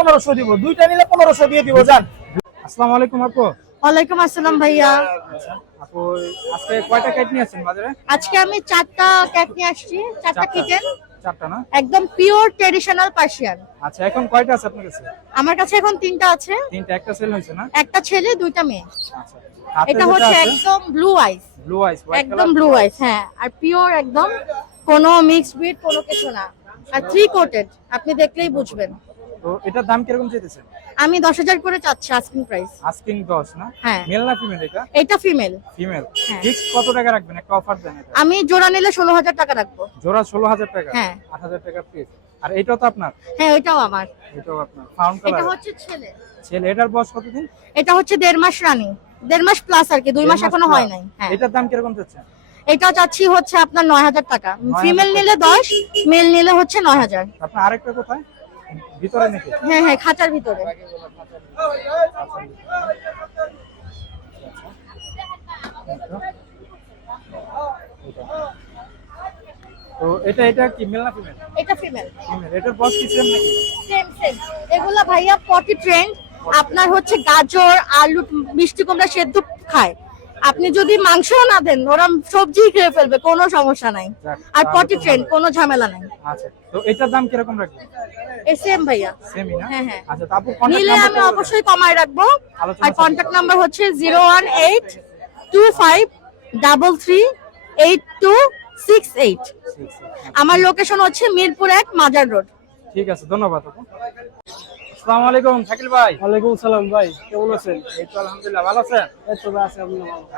পনেরোশো দিব দুইটা নিলে পনেরোশো দিয়ে দিব যান। আসসালামু আলাইকুম আপু। ওয়ালাইকুম আসসালাম ভাইয়া। আপু আজকে কয়টা কেট নিয়ে আসছেন বাজারে? আজকে আমি চারটা ক্যাট নিয়ে আসছি চারটা চারটা। কিটেন চারটা না? একদম পিওর ট্রেডিশনাল পার্সিয়ান আচ্ছা এখন কয়টা আছে আপনার কাছে? আমার কাছে এখন তিনটা আছে। তিনটা একটা সেল হয়েছে না? একটা ছেলে দুইটা মেয়ে। আচ্ছা এটা হচ্ছে একদম ব্লু আইস ব্লু আইস একদম ব্লু আইস হ্যাঁ। আর পিওর একদম কোনো মিক্সড ব্রিড কোনো কিছু না। আর থ্রি কোটেড আপনি দেখলেই বুঝবেন। তো এটার দাম কীরকম চাইতেছেন? আমি দশ হাজার করে চাচ্ছি আস্কিং প্রাইস আস্কিং 10 না? হ্যাঁ। মেল না ফিমেল এটা? এটা ফিমেল ফিমেল। ফিক্স কত টাকা রাখবেন? একটা অফার দেন এটা। আমি জোড়া নিলে ষোলো হাজার টাকা রাখব। জোড়া 16000 টাকা? হ্যাঁ। 8000 টাকা পিস আর এটাও তো আপনার? হ্যাঁ ওইটাও আমার। এটাও আপনার। ফাউন্ড এটা হচ্ছে ছেলে। ছেলে। এটার বয়স কতদিন? এটা হচ্ছে দেড় মাস রানিং। দেড় মাস প্লাস আর কি দুই মাস এখনও হয় নাই। হ্যাঁ। এটার দাম কীরকম চাচ্ছেন? এটা চাচ্ছি হচ্ছে আপনার নয় হাজার টাকা। ফিমেল নিলে দশ মেল নিলে হচ্ছে নয় হাজার। আপনার আরেকটা কোথায়? ভিতরে নাকি? হ্যাঁ হ্যাঁ খাঁচার ভিতরে। তো এটা এটা কি মেল না ফিমেল এটা ফিমেল ফিমেল এটার বয়স কি সেম নাকি? সেম সেম এগুলা ভাইয়া পটি ট্রেন্ড আপনার হচ্ছে গাজর আলু মিষ্টি কুমড়া সেদ্ধ খায়। আপনি যদি মাংস না দেন ওরা সবজি খেয়ে ফেলবে কোনো সমস্যা নাই। আর পটি তো ট্রেন্ড কোনো ঝামেলা নাই। আচ্ছা তো এটার দাম কীরকম রাখবেন? এ সেম ভাইয়া। সেমই না? হ্যাঁ, হ্যাঁ। আচ্ছা তারপর কন্টাক্ট নিলে আমি অবশ্যই কমায় রাখব। আর কন্ট্যাক্ট নাম্বার হচ্ছে এইট আমার লোকেশন হচ্ছে মিরপুর এক মাজার রোড। ঠিক আছে ধন্যবাদ আসসালামু আলাইকুম শাকিল ভাই। ওয়ালাইকুম সালাম ভাই কেমন আছেন? এই তো আলহামদুলিল্লাহ ভালো আছেন? এই তো ভাই, আছি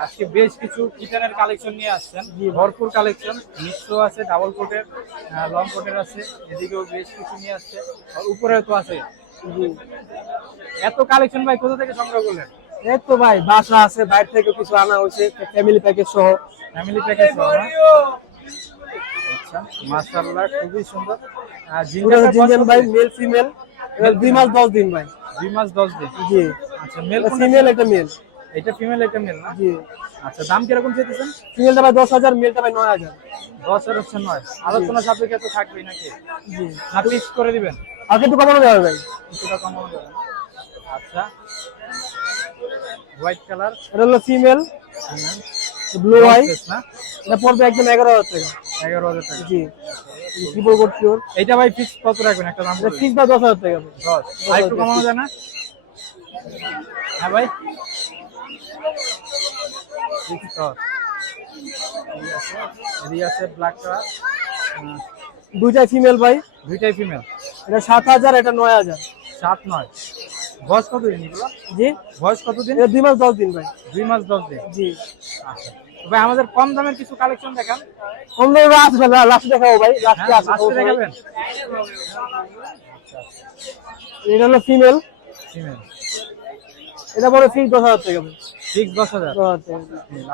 আজকে বেশ কিছু কিচেনের কালেকশন নিয়ে আসছেন। ভরপুর কালেকশন মিক্স আছে ডাবল কোটের লং কোটের আছে এদিকেও বেশ কিছু নিয়ে আসছে আর উপরে তো আছে। এত কালেকশন ভাই কোথা থেকে সংগ্রহ করলেন? এই তো ভাই বাসা আছে বাইরে থেকে কিছু আনা হয়েছে ফ্যামিলি প্যাকেজ সহ। ফ্যামিলি প্যাকেজ সহ আচ্ছা মাশাআল্লাহ খুবই সুন্দর। আর কত ভাই মেল ফিমেল এবার দুই মাস দশ দিন ভাই। দুই মাস দশ দিন? জি। আচ্ছা মেল ফিমেল এটা মেল এটা ফিমেল এটা মেল না? জি। আচ্ছা দাম কীরকম চেয়েছেন ফিমেলটা ভাই দশ হাজার মেলটা ভাই নয় হাজার। দশ আর হচ্ছে নয়। আলোচনা সাপেক্ষে তো থাকবেই নাকি? জি। না ফিক্স করে দিবেন? আর একটু কমানো যাবে ভাই। কিছুটা কমানো যাবে। আচ্ছা। হোয়াইট কালার এটা হলো ফিমেল ব্লু আই এটা পড়বে একদম এগারো হাজার টাকা। এগারো হাজার টাকা। জি। ট্রিপল কোড পিওর এইটা ভাই ফিক্স কত রাখবেন? একটা দাম এটা? ফিক্স বা দশ হাজার টাকা। দশ। আর একটু কমানো যায় না? হ্যাঁ ভাই। দেখি তো। এদিকে আছে ব্ল্যাক কালার দুইটা ফিমেল ভাই। দুইটাই ফিমেল এটা সাত হাজার এটা নয় হাজার। সাত নয়। বয়স কত দিন এগুলো? জি? বয়স কত দিন এটা দুই মাস দশ দিন ভাই। দুই মাস দশ দিন। জি। আচ্ছা। ভাই আমাদের কম দামের কিছু কালেকশন দেখান। অন্য লাস্ট লাস্ট দেখাবো ভাই লাস্টে হ্যাঁ আছে দেখাবেন? এটা হলো ফিমেল ফিমেল এটা পরে ফিক্স দশ হাজার টাকা। ভাই ঠিক দশ হাজার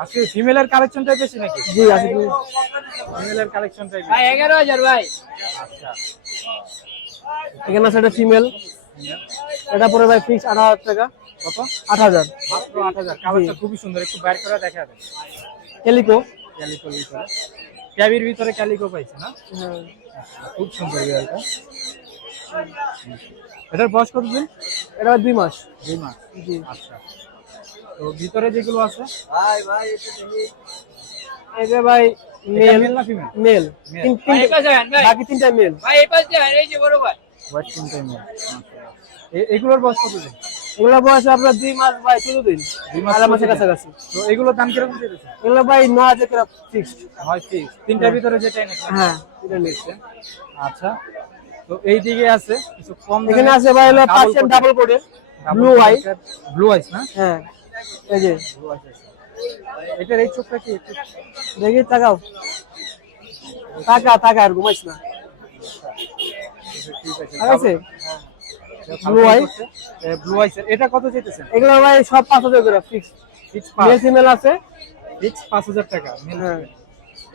আজকে ফিমেলের কালেকশনটাই বেশি নাকি? জি আছে ফিমেলের কালেকশনটাই বেশি। এগারো হাজার ভাই। আচ্ছা। এখানে আছে একটা ফিমেল এটা পরে ভাই ফিক্স আট হাজার টাকা। কত? আট হাজার। মাত্র আট হাজার। খুবই সুন্দর একটু বাইর করে দেখা যাবে ক্যালিকো? ক্যালিকো ভিতরে ক্যাবির ভিতরে ক্যালিকো পাইছে না। আচ্ছা, খুব সুন্দর বিড়ালটা এটার বয়স কত দিন? এটা দুই মাস। দুই মাস। জি। আচ্ছা। তো ভিতরে যেগুলো আছে? এটা ভাই মেল মেল না ফিমেল মেল তিনটে বাকি তিনটা মেল হোয়াইট তিনটাই মেল এগুলোর বয়স কত দিন? এগুলো বয়স আপনার দুই মাস ভাই চোদ্দ দিন। আড়াই মাসের। কাছাকাছি। তো এগুলোর দাম কীরকম দিতেছে? এগুলো ভাই ন হাজার টাকা ফিক্সড হয় ফিক্স তিনটার ভিতরে নাকি হ্যাঁ। এটা নিচ্ছে। আচ্ছা। তো এই দিকে আছে কিছু কম এখানে আছে ভাই হলো পার্সেন্ট ডাবল কোডের ব্লু আই ব্লু আইস না? হ্যাঁ। এই যে। ব্লু আইস এটার এই চোখটা কি দেখি তাকাও। তাকা তাকা আর ঘুমাইস না। ঠিক আছে Blue eye? ব্লু আইস এটা কত চাইতেছেন? এগুলো ভাই সব পাঁচ হাজার করে ফিক্স ফিক্স মেল ফিমেল আছে। ফিক্স পাঁচ হাজার টাকা মেল।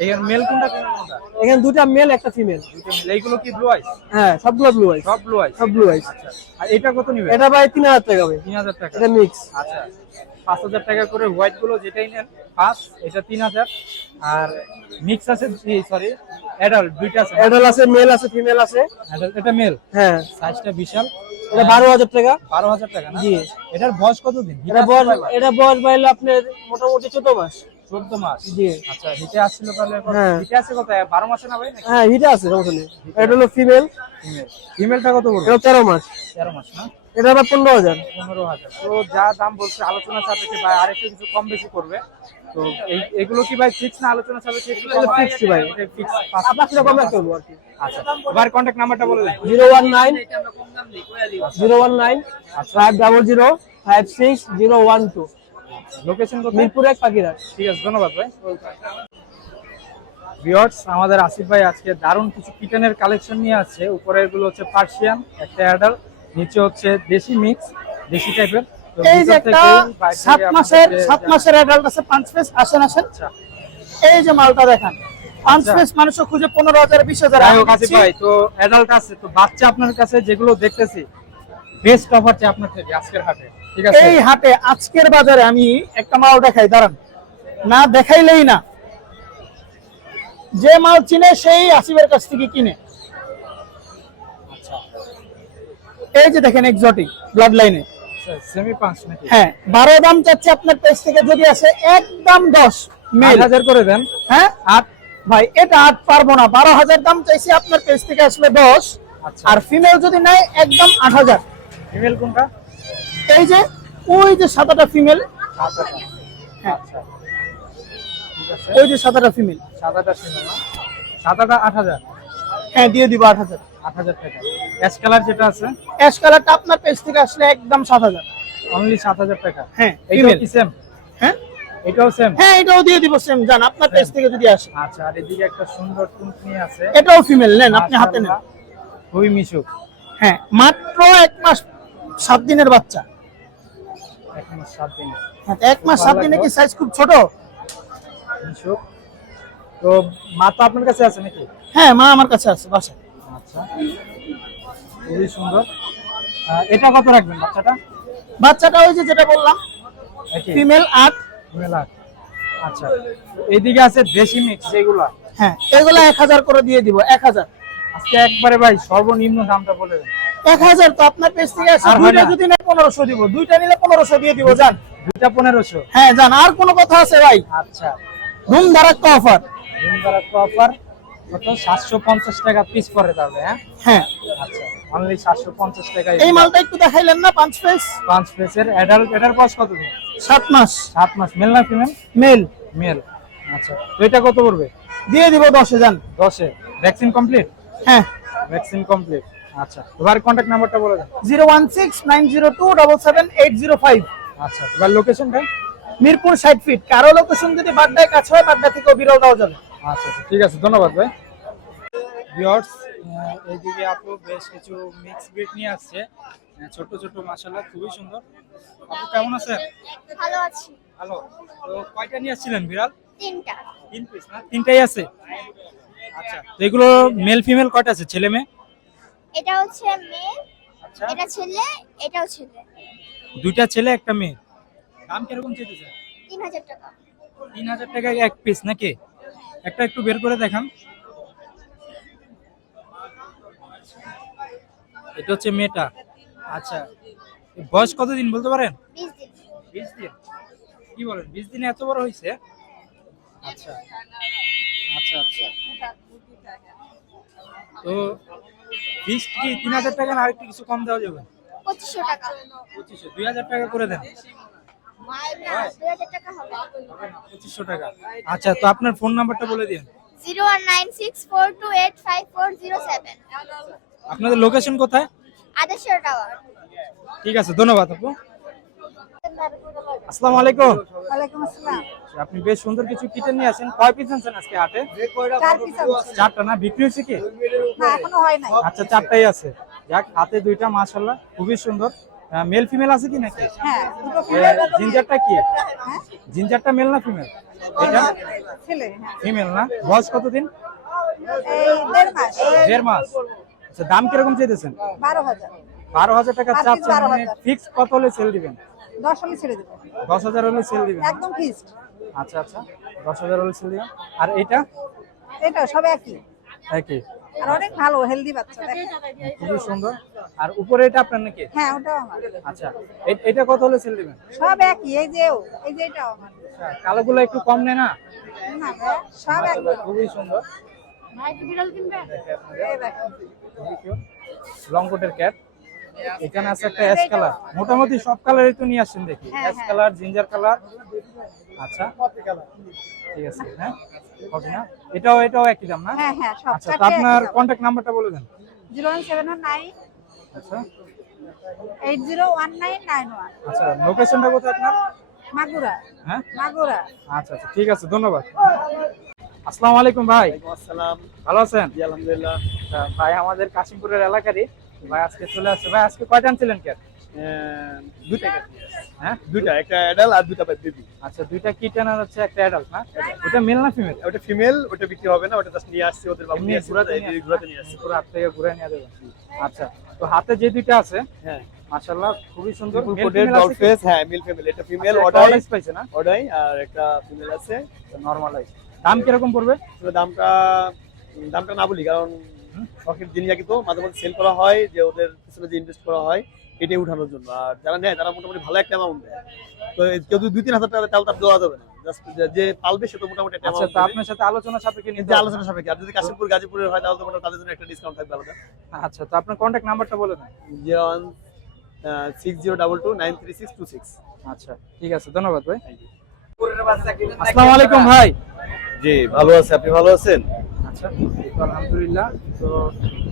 এখানে মেল কোনটা কোনটা? এখানে দুটা মেল একটা ফিমেল দুটো মেল এইগুলো কি ব্লু আইস হ্যাঁ সবগুলো ব্লু আইস সব ব্লু আইস সব ব্লু আইস আর এটা কত নিবে এটা ভাই তিন হাজার টাকা ভাই। তিন হাজার টাকা। এটা মিক্স আচ্ছা। পাঁচ হাজার টাকা করে হোয়াইটগুলো যেটাই নেন পাঁচ এটা তিন হাজার। আর মিক্স আছে সরি অ্যাডাল্ট দুইটা আছে। অ্যাডাল আছে মেল আছে ফিমেল আছে। Adult, এটা মেল হ্যাঁ। সাইজটা বিশাল। এটা বারো হাজার টাকা। বারো হাজার টাকা না? জি। এটার বয়স কতদিন? এটা বয়স এটা বয়স আপনার মোটামুটি চোদ্দ মাস। চোদ্দ মাস? জি। আচ্ছা হিটে আসছিল তাহলে হ্যাঁ। হিটে আছে কত বারো মাসে না ভাই হ্যাঁ হিটে আছে সমস্যা নেই। এটা হলো ফিমেল ফিমেল ফিমেলটা কত এটা তেরো মাস। তেরো মাস না? এটা আবার পনেরো হাজার। পনেরো হাজার। তো যা দাম বলছে আলোচনা সাপেক্ষে ভাই আরেকটু কিছু কম বেশি করবে। তো এই- এগুলো কি ভাই ফিক্স না আলোচনা সাপেক্ষে একটু কম এটা ভাই। ফিক্স পাঁচ টাকা কম রাখতে আর কি। আচ্ছা। এবার কন্ট্যাক্ট নাম্বারটা বলে দেন। Zero one nine zero one nine five double zero five six zero one two. Location Mirpur এক পাখিরাট ঠিক আছে ধন্যবাদ ভাই। ভিউয়ার্স আমাদের আসিফ ভাই আজকে দারুণ কিছু কিটেনের কালেকশন নিয়ে আছে। উপরেরগুলো হচ্ছে পার্সিয়ান একটা অ্যাডাল্ট নিচে হচ্ছে দেশি মিক্স দেশি টাইপের এই যে একটা সাত মাসের সাত মাসের অ্যাডাল্ট আছে পাঁচ পিস আসেন আসেন। আচ্ছা। এই যে মালটা দেখান পাঁচ আচ্ছা। পিস মানুষ খুঁজে পনেরো হাজার বিশ হাজার। ভাই তো অ্যাডাল্ট আছে তো বাচ্চা আপনার কাছে যেগুলো দেখতেছি বেস্ট অফার চাই আপনার থেকে আজকের হাটে ঠিক আছে? এই হাটে আজকের বাজারে আমি একটা মাল দেখাই দাঁড়ান। না দেখাইলেই না। যে মাল চিনে সেই আসিফের কাছ থেকে কিনে। আচ্ছা। এই যে দেখেন এক্সোটিক ব্লাড লাইনে হ্যাঁ বারো দাম চাচ্ছে আপনার পেজ থেকে যদি আসে একদম দশ মেল হাজার করে দেন। হ্যাঁ? আট? ভাই এটা আট পারব না। বারো হাজার দাম চাইছি আপনার পেজ থেকে আসলে দশ। আচ্ছা। আর ফিমেল যদি নেয় একদম আট হাজার। ফিমেল কোনটা? এই যে ওই যে সাদাটা ফিমেল হ্যাঁ। আচ্ছা। ঠিক আছে। ওই যে সাদাটা ফিমেল সাদাটা ফিমেল সাদাটা আট হাজার। হ্যাঁ দিয়ে দিব আট হাজার। আট হাজার টাকা। অ্যাশ কালার যেটা আছে? অ্যাশ কালারটা আপনার পেজ থেকে আসলে একদম সাত হাজার। অনলি সাত হাজার টাকা। হ্যাঁ এইটাও কি সেম হ্যাঁ? এটাও সেম হ্যাঁ এটাও দিয়ে দিব সেম জান আপনার পেজ থেকে যদি আসে। আচ্ছা আর এদিকে একটা সুন্দর টুনটুনি আছে। এটাও ফিমেল নেন আপনি হাতে নেন। মাশাআল্লাহ, মিশুক। হ্যাঁ মাত্র এক মাস সাত দিনের বাচ্চা। এখন সাত দিন। হ্যাঁ এক মাস সাত দিনে কি সাইজ খুব ছোট? মিশুক। তো মা তো আপনার কাছে আছে নাকি? হ্যাঁ মা আমার কাছে আছে বাসায়। আচ্ছা। খুবই সুন্দর। এটা কত রাখবেন বাচ্চাটা? বাচ্চাটা ওই যে যেটা বললাম ফিমেল আট। আচ্ছা। এইদিকে আছে দেশি মিক্স যেগুলা। হ্যাঁ এগুলো এক হাজার করে দিয়ে দিব এক হাজার। আজকে একবারে ভাই সর্বনিম্ন দামটা বলে দেন। এক হাজার তো আপনার পেজ থেকে দুইটা যদি নেয় পনেরোশো দিব দুইটা নিলে পনেরোশো দিয়ে দিব জান। দুইটা পনেরোশো? হ্যাঁ জান আর কোনো কথা আছে ভাই? আচ্ছা। ধুম ধারাক্কা অফার অফার টাকা পিস পরে হ্যাঁ? হ্যাঁ। আচ্ছা অনলি টাকা এই মালটা একটু দেখাইলেন না পাঁচ পাঁচ পিসের অ্যাডাল্ট এটার বয়স কত দিন মাস। সাত মাস। মেল না ফিমেল মেল মেল আচ্ছা তো এটা কত পড়বে? দিয়ে দিব ভ্যাকসিন কমপ্লিট হ্যাঁ। ভ্যাকসিন কমপ্লিট আচ্ছা এবার কন্ট্যাক্ট নাম্বারটা বলে আচ্ছা লোকেশনটা মিরপুর সাইড ফিট কারও লোকেশন যদি বাড্ডায় কাছে হয় বাড্ডা থেকেও বিরল দেওয়া যাবে আচ্ছা আচ্ছা, ঠিক আছে ধন্যবাদ ভাই। ভিউয়ার্স এইদিকে আপু বেশ কিছু মিক্স বিট নিয়ে আসছে। ছোট ছোট মাশাআল্লাহ খুবই সুন্দর। আপু কেমন আছেন? ভালো আছি। ভালো। তো কয়টা নিয়ে আসছিলেন বিড়াল? তিনটা। তিন পিস না? তিনটাই আছে? আচ্ছা তো এগুলো মেল ফিমেল কয়টা আছে? ছেলে মেয়ে? এটা হচ্ছে মেয়ে আচ্ছা। এটা ছেলে এটাও ছেলে। দুইটা ছেলে একটা মেয়ে। দাম কীরকম চেয়েছে তিন হাজার টাকা। তিন হাজার টাকায় এক পিস নাকি? একটা একটু বের করে দেখান। এটা হচ্ছে মেয়েটা। আচ্ছা বয়স কতদিন বলতে পারেন? বিশ দিন। কি বলেন বিশ দিনে এত বড় হয়েছে আচ্ছা আচ্ছা আচ্ছা। তো বিশ কি তিন হাজার টাকা না আরেকটু কিছু কম দেওয়া যাবে? পঁচিশশো টাকা। পঁচিশশো দুই হাজার টাকা করে দেন। পঁচিশশো টাকা। আচ্ছা তো আপনার ফোন নাম্বারটা বলে দিন। Zero one nine six four two eight five four zero seven. আপনাদের লোকেশন কোথায়? আদেশ্বর টাওয়ার। ঠিক আছে ধন্যবাদ আপু। আসসালামু আলাইকুম। ওয়ালাইকুম আসসালাম। আপনি বেশ সুন্দর কিছু কিটেন নিয়ে আসেন কয় পিস আনছেন আজকে হাটে চার পিস চারটা না? বিক্রি হয়েছে কি? না এখনও হয় নাই। আচ্ছা চারটাই আছে। যাক হাতে দুইটা মাশাল্লাহ খুবই সুন্দর। মেল ফিমেল আছে কি নাকি? হ্যাঁ দুটো জিঞ্জারটা কি? জিঞ্জারটা মেল না ফিমেল এটা? ছেলে ফিমেল না? বয়স কতদিন? এই দেড় মাস। দেড় মাস। আচ্ছা দাম কীরকম চাইতেছেন? বারো হাজার। বারো হাজার টাকা চাচ্ছেন মানে ফিক্স কত হলে সেল দিবেন? দশ হলে ছেড়ে দেবো। দশ হাজার হলে সেল দিবেন। একদম ফিক্সড আচ্ছা আচ্ছা দশ হাজার হলে সেল দিবেন। আর এইটা এটা সব একই। একই। আর অনেক ভালো হেলদি বাচ্চা খুবই সুন্দর। আর উপরে এটা আপনার নাকি? হ্যাঁ ওটাও আমার। আচ্ছা এটা কত হলে সেল দিবেন? সব একই এই যে ও, এই যে এটাও আমার। আচ্ছা, কালোগুলো একটু কম নেয় না? না সব একই। খুবই সুন্দর। লং কোটের এখানে আছে একটা অ্যাশ কালার মোটামুটি সব কালারই তো নিয়ে আসছেন দেখি। অ্যাশ। কালার জিঞ্জার কালার আচ্ছা। ঠিক আছে হ্যাঁ? না? এটাও এটাও একই দাম না? হ্যাঁ হ্যাঁ আচ্ছা তো আপনার কন্ট্যাক্ট নাম্বারটা বলে দেন। জিরো ওয়ান সেভেন নাইন আচ্ছা। Eight zero one nine nine one. আচ্ছা লোকেশনটা কোথায় আপনার? মাগুরা। হ্যাঁ? মাগুরা। আচ্ছা আচ্ছা ঠিক আছে ধন্যবাদ। আসসালামু আলাইকুম ভাই। আসসালাম। ভালো আছেন? জি আলহামদুলিল্লাহ। আচ্ছা, ভাই আমাদের কাশিমপুরের এলাকারই। ভাই আজকে চলে আসছে। ভাই আজকে কয়টা আনছিলেন ক্যাট দুইটা হ্যাঁ? দুইটা একটা অ্যাডাল আর দুইটা বেবি আচ্ছা দুইটা হচ্ছে একটা অ্যাডাল্ট না? ওটা মেল না ফিমেল ওটা ফিমেল ওটা বিক্রি হবে না ওটা জাস্ট নিয়ে আসছি ওদের বাবু নিয়ে আসছে নিয়ে আসছে ঘোরাতে নিয়ে আসছি। পুরো হাত থেকে ঘুরে নিয়ে দেবেন আচ্ছা তো হাতে যে দুইটা আছে হ্যাঁ। মাশাআল্লাহ খুবই সুন্দর। কোটেড কি? ফেস হ্যাঁ মিল ফিমেল এটা ফিমেল আচ্ছা, ওটাই পাইছে না? ওটাই আর একটা ফিমেল আছে। নরমালাইজ দাম কীরকম পড়বে? দামটা দামটা না বলি কারণ শখের জিনিস তো মাঝে মাঝে সেল করা হয় যে ওদের পিছনে যে ইনভেস্ট করা হয় এটাই উঠানোর জন্য। আর যারা নেয় তারা মোটামুটি ভালো একটা অ্যামাউন্ট দেয়। তো কেউ যদি দুই তিন হাজার টাকা তাহলে তার দেওয়া যাবে না। জাস্ট যে পালবে সে তো মোটামুটি একটা আচ্ছা amount তো দেবে। আপনার সাথে আলোচনা সাপেক্ষে নিতে আলোচনা সাপেক্ষে। আর যদি কাশিমপুর গাজীপুরের হয় তাহলে তো মোটামুটি তাদের জন্য একটা ডিসকাউন্ট থাকবে আলাদা। আচ্ছা তো আপনার কন্ট্যাক্ট নাম্বারটা বলে দেন। Zero one six zero double two nine three six two six আচ্ছা ঠিক আছে ধন্যবাদ ভাই। আসসালামু আলাইকুম ভাই। জি ভালো আছে। আপনি ভালো আছেন? আচ্ছা আলহামদুলিল্লাহ। তো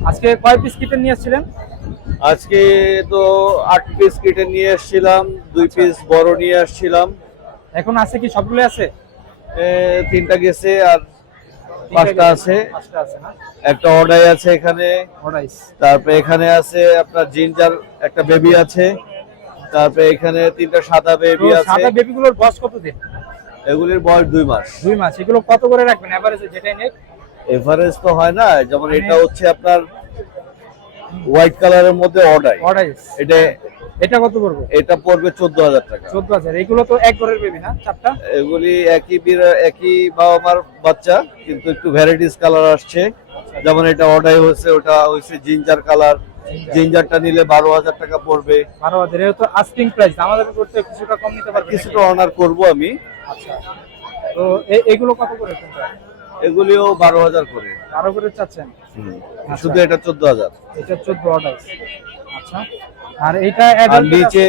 আজকে কয় পিস কিটেন নিয়ে আসছিলেন? আজকে তো আট পিস কেটে নিয়ে এসেছিলাম দুই পিস বড় নিয়ে আসছিলাম। এখন আছে কি সবগুলো আছে? তিনটা গেছে আর পাঁচটা আছে। পাঁচটা আছে না? একটা অর্ডাই আছে এখানে। তারপরে এখানে আছে আপনার জিঞ্জার একটা বেবি আছে। তারপরে এখানে তিনটা সাদা বেবি আছে। সাদা বেবিগুলোর বয়স কত দিন এগুলির বয়স দুই মাস। দুই মাস। এগুলো কত করে রাখবেন এভারেজে যেটাই নেই? এভারেজ তো হয় না যেমন মানে- এটা হচ্ছে আপনার হোয়াইট কালারের মধ্যে অর্ডাই অর্ডাইস এটা এটা কত পড়বে? এটা পড়বে চোদ্দ হাজার টাকা। চোদ্দ হাজার। এগুলো তো এক ঘরের বেবি না চারটা? এগুলি একই বিরা- একই বাবা মার বাচ্চা কিন্তু একটু ভ্যারাইটিস কালার আসছে। যেমন এটা অর্ডার হয়েছে ওটা হয়েছে জিঞ্জার কালার জিঞ্জারটা নিলে বারো হাজার টাকা পড়বে। বারো হাজার। এটা তো আস্কিং প্রাইস আমাদের করতে কিছুটা কম নিতে পারবে কিছুটা অনার করব আমি। আচ্ছা। তো এগুলো কত করে এগুলিও বারো হাজার করে। বারো করে চাচ্ছেন? শুধু এটা চোদ্দ হাজার। এটা চোদ্দ অর্ডার আচ্ছা। আর অ্যাডাল্ট নিচে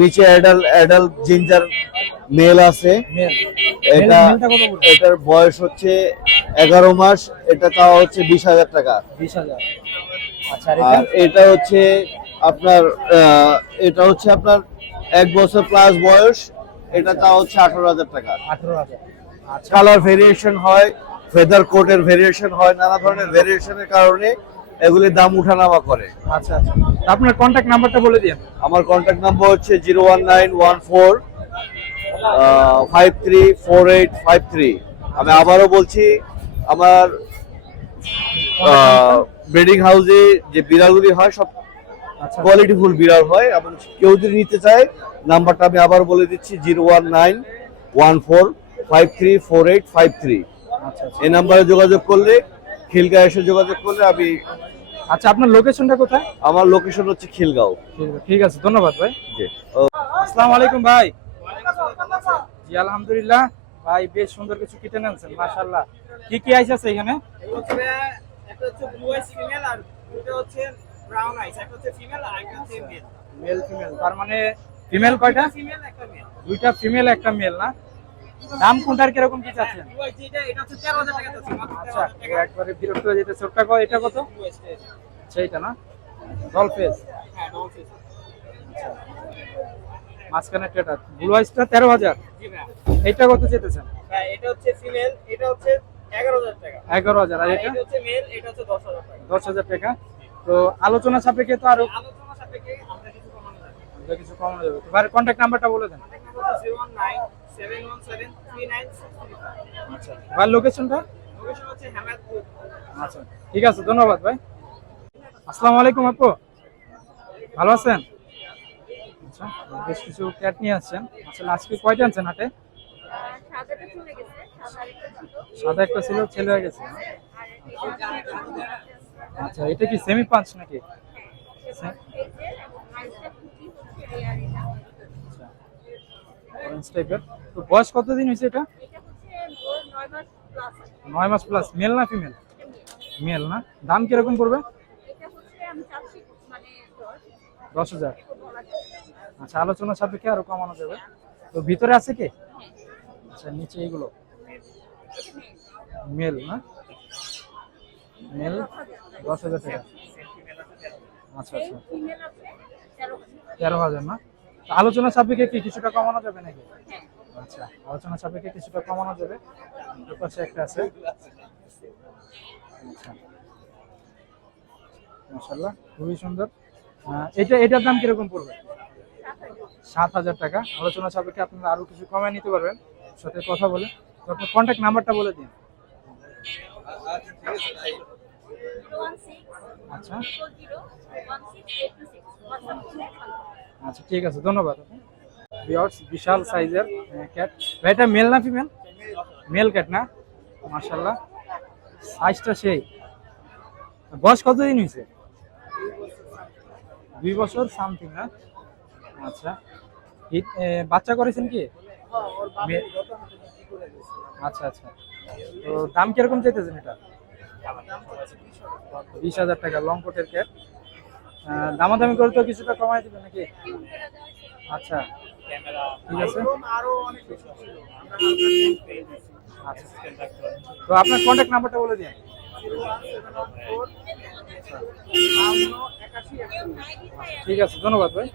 নিচে অ্যাডাল অ্যাডাল জিঞ্জার মেল আছে। এটা এটার বয়স হচ্ছে এগারো মাস। এটা তাও হচ্ছে বিশ হাজার টাকা। বিশ হাজার। আচ্ছা আর এটা? এটা হচ্ছে আপনার এটা হচ্ছে আপনার এক বছর প্লাস বয়স। এটা তা হচ্ছে আঠারো হাজার টাকা। আঠারো হাজার। আচ্ছা। কালার ভেরিয়েশন হয় ফেদার কোটের ভেরিয়েশন হয় নানা ধরনের ভেরিয়েশনের কারণে এগুলির দাম উঠানামা করে। আচ্ছা আচ্ছা। আপনার কন্ট্যাক্ট নাম্বারটা বলে দিন আমার কন্ট্যাক্ট নাম্বার হচ্ছে zero one nine one four five three four eight five three. আমি আবারও বলছি আমার ব্রিডিং হাউসে যে বিড়ালগুলি হয় সব আচ্ছা। কোয়ালিটিফুল বিড়াল হয় এবং কেউ যদি নিতে চায় নাম্বারটা আমি আবার বলে দিচ্ছি zero one nine one four five three four eight five three. আচ্ছা আচ্ছা। এই নাম্বারে যোগাযোগ করলে খিলগাঁও এসে যোগাযোগ করলে আমি আচ্ছা আপনার লোকেশনটা কোথায়? আমার লোকেশন হচ্ছে খিলগাঁও। ঠিক আছে, ধন্যবাদ ভাই। জি আসসালামু আলাইকুম ভাই। জি আলহামদুলিল্লাহ। ভাই বেশ সুন্দর কিছু কিটেন আনছেন মাশাআল্লাহ। কি কি আইস আছে এখানে? একটা হচ্ছে ব্লু আইস ফিমেল আর দুটো হচ্ছে ব্রাউন আইস একটা হচ্ছে ফিমেল আর একটা হচ্ছে মেল মেল ফিমেল তার মানে ফিমেল কয়টা? দুইটা ফিমেল একটা মেল না? দাম কোনটার কীরকম কি চাচ্ছেন? ব্লু আইস এটা হচ্ছে 13000 টাকা যাচ্ছে মাত্র আচ্ছা একবারে বিরক্ত হয়ে যেতে ছোটটা কয় এটা কত? সেইটা না? ডল ফেস হ্যাঁ ডবল ফেস মাঝখানে টেটা ব্লু আইসটা তেরো হাজার। এইটা কত চেতেছেন হ্যাঁ এটা হচ্ছে ফিমেল এটা হচ্ছে এগারো হাজার। আর আর এটা? এটা হচ্ছে মেল এটা হচ্ছে 10000 টাকা। দশ হাজার টাকা। তো আলোচনা সাপেক্ষে তো আরও আলোচনা সাপেক্ষে আমরা কিছু কমানো যাবে আরও কিছু কমানো যাবে। তো কন্ট্যাক্ট নাম্বারটা বলে দেন। কন্টাক্ট নাম্বার হচ্ছে 019 717 আচ্ছা লোকেশনটা হেমায়তপুর আচ্ছা ঠিক আছে ধন্যবাদ ভাই। আসসালামু আলাইকুম আপু। ভালো আছেন? আচ্ছা বেশ কিছু ক্যাট নিয়ে আসছেন। আসলে আজকে কয়টা আনছেন হাটে? সাদা একটা ছিল ছেলে হয়ে গেছে। আচ্ছা এটা কি সেমি পাঁচ নাকি অরেঞ্জ টাইপের তো বয়স কতদিন হয়েছে এটা? নয় মাস প্লাস মেল না ফিমেল মেল না। দাম কীরকম পড়বে? দশ। হাজার। আচ্ছা আলোচনা সাপেক্ষে আরও কমানো যাবে। তো ভিতরে আছে কি? আচ্ছা নিচে এইগুলো? মেল না? মেল দশ হাজার টাকা। আচ্ছা আচ্ছা। তেরো হাজার না? আলোচনা সাপেক্ষে কি কিছুটা কমানো যাবে নাকি? আচ্ছা আলোচনা সাপেক্ষে কিছুটা কমানো যাবে। পাশে একটা আছে। আচ্ছা। মাশাল্লাহ খুবই সুন্দর। এটা, এটার দাম কীরকম পড়বে? সাত হাজার টাকা। আলোচনা সাপেক্ষে আপনারা আরও কিছু কমায় নিতে পারবেন। সাথে কথা বলে তো আপনার কন্ট্যাক্ট নাম্বারটা বলে দিন। আচ্ছা। আচ্ছা ঠিক আছে, ধন্যবাদ। বিশাল সাইজের ক্যাট ভাই, এটা মেল না ফিমেল মেল ক্যাট না? মাশাল্লাহ সাইজটা সেই। বয়স কতদিন হয়েছে? দুই বছর সামথিং না? আচ্ছা। বাচ্চা করেছেন কি? আচ্ছা আচ্ছা। তো দাম কীরকম চাইতেছেন এটা? বিশ হাজার টাকা লং কোটের ক্যাট দামাদামি করে তো কিছুটা কমাই দিবেন নাকি? আচ্ছা ঠিক আছে। আচ্ছা তো আপনার কন্ট্যাক্ট নাম্বারটা বলে দিন। ঠিক আছে, ধন্যবাদ ভাই।